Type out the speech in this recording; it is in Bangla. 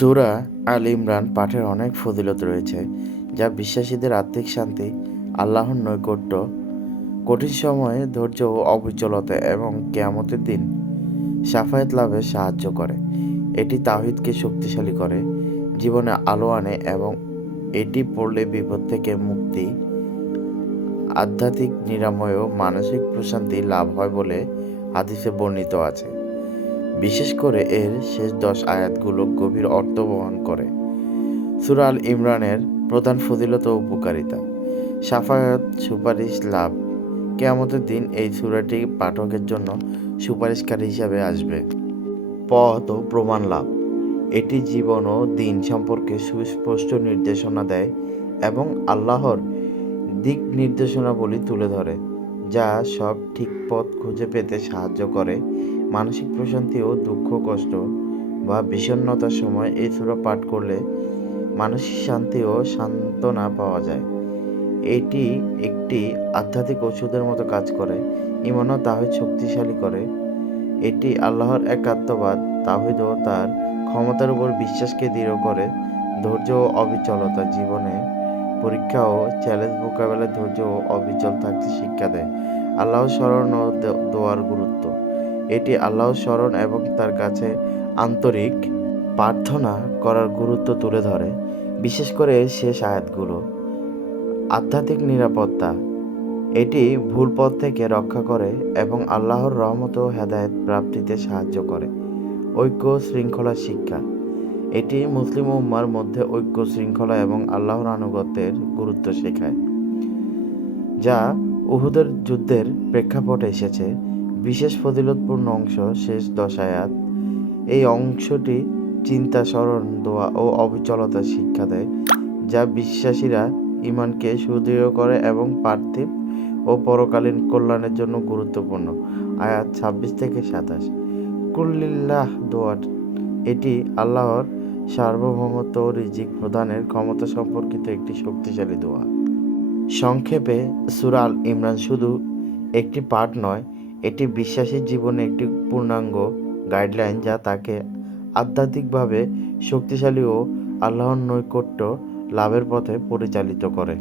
সূরা আল ইমরান পাঠের অনেক ফজিলত রয়েছে, যা বিশ্বাসীদের আত্মিক শান্তি, আল্লাহর নৈকট্য, কঠিন সময়ে ধৈর্য ও অবিচলতা এবং কিয়ামতের দিন শাফায়াত লাভে সাহায্য করে। এটি তাওহীদকে শক্তিশালী করে, জীবনে আলো আনে এবং এটি পড়লে বিপদ থেকে মুক্তি, আধ্যাত্মিক নিরাময় ও মানসিক প্রশান্তি লাভ হয় বলে হাদিসে বর্ণিত আছে। বিশেষ করে এর শেষ 10 আয়াতগুলো গভীর অর্থ বহন করে। সূরা আল ইমরানের প্রধান ফজিলত ও উপকারিতা। শাফায়াত সুপারিশ লাভ। কিয়ামতের দিন এই সূরাটি পাঠকের জন্য সুপারিশকারী হিসাবে আসবে। পথ ও প্রমাণ লাভ। এটি জীবন ও দিন সম্পর্কে সুস্পষ্ট নির্দেশনা দেয় এবং আল্লাহর দিক নির্দেশনাবলী তুলে ধরে, যা সব ঠিক পথ খুঁজে পেতে সাহায্য করে। মানসিক প্রশান্তি ও দুঃখ কষ্ট বা বিষণ্ণতার সময় এই সূরা পাঠ করলে মানসিক শান্তি ও সান্ত্বনা পাওয়া যায়। এটি একটি আধ্যাত্মিক ওষুধের মতো কাজ করে, ঈমান ও তাওহীদ শক্তিশালী করে। এটি আল্লাহর একাত্মবাদ, তাওহীদ ও তার ক্ষমতার উপর বিশ্বাসকে দৃঢ় করে। ধৈর্য ও অবিচলতা। জীবনে পরীক্ষা ও চ্যালেঞ্জ মোকাবেলায় ধৈর্য ও অবিচল থাকতে শিক্ষা দেয়। আল্লাহর স্মরণ ও দোয়ার গুরুত্ব। এটি আল্লাহর স্মরণ এবং তার কাছে আন্তরিক প্রার্থনা করার গুরুত্ব তুলে ধরে, বিশেষ করে এর শেষ আয়াতগুলো। আধ্যাত্মিক নিরাপত্তা। এটি ভুল পথ থেকে রক্ষা করে এবং আল্লাহর রহমত ও হেদায়েত প্রাপ্তিতে সাহায্য করে। ঐক্য ও শৃঙ্খলার শিক্ষা। এটি মুসলিম উম্মার মধ্যে ঐক্য, শৃঙ্খলা এবং আল্লাহর আনুগত্যের গুরুত্ব শেখায়, যা উহুদের যুদ্ধের প্রেক্ষাপটে এসেছে। বিশেষ ফজিলতপূর্ণ অংশ শেষ 10 আয়াত। এই অংশটি চিন্তা, স্মরণ, দোয়া ও অবিচলতার শিক্ষা দেয়, যা বিশ্বাসীরা ঈমানকে সুদৃঢ় করে এবং পার্থিব ও পরকালীন কল্যাণের জন্য গুরুত্বপূর্ণ। আয়াত 26 থেকে 27। কুল্লিল্লাহ দোয়া। এটি আল্লাহর সার্বভৌমত্ব ও রিজিক প্রদানের ক্ষমতা সম্পর্কিত একটি শক্তিশালী দোয়া। সংক্ষেপে, সূরা আল ইমরান শুধু একটি পাঠ নয়, এটি বিশ্বাসীর জীবনে একটি পূর্ণাঙ্গ গাইডলাইন, যা তাকে আধ্যাত্মিকভাবে শক্তিশালী ও আল্লাহর নৈকট্য লাভের পথে পরিচালিত করে।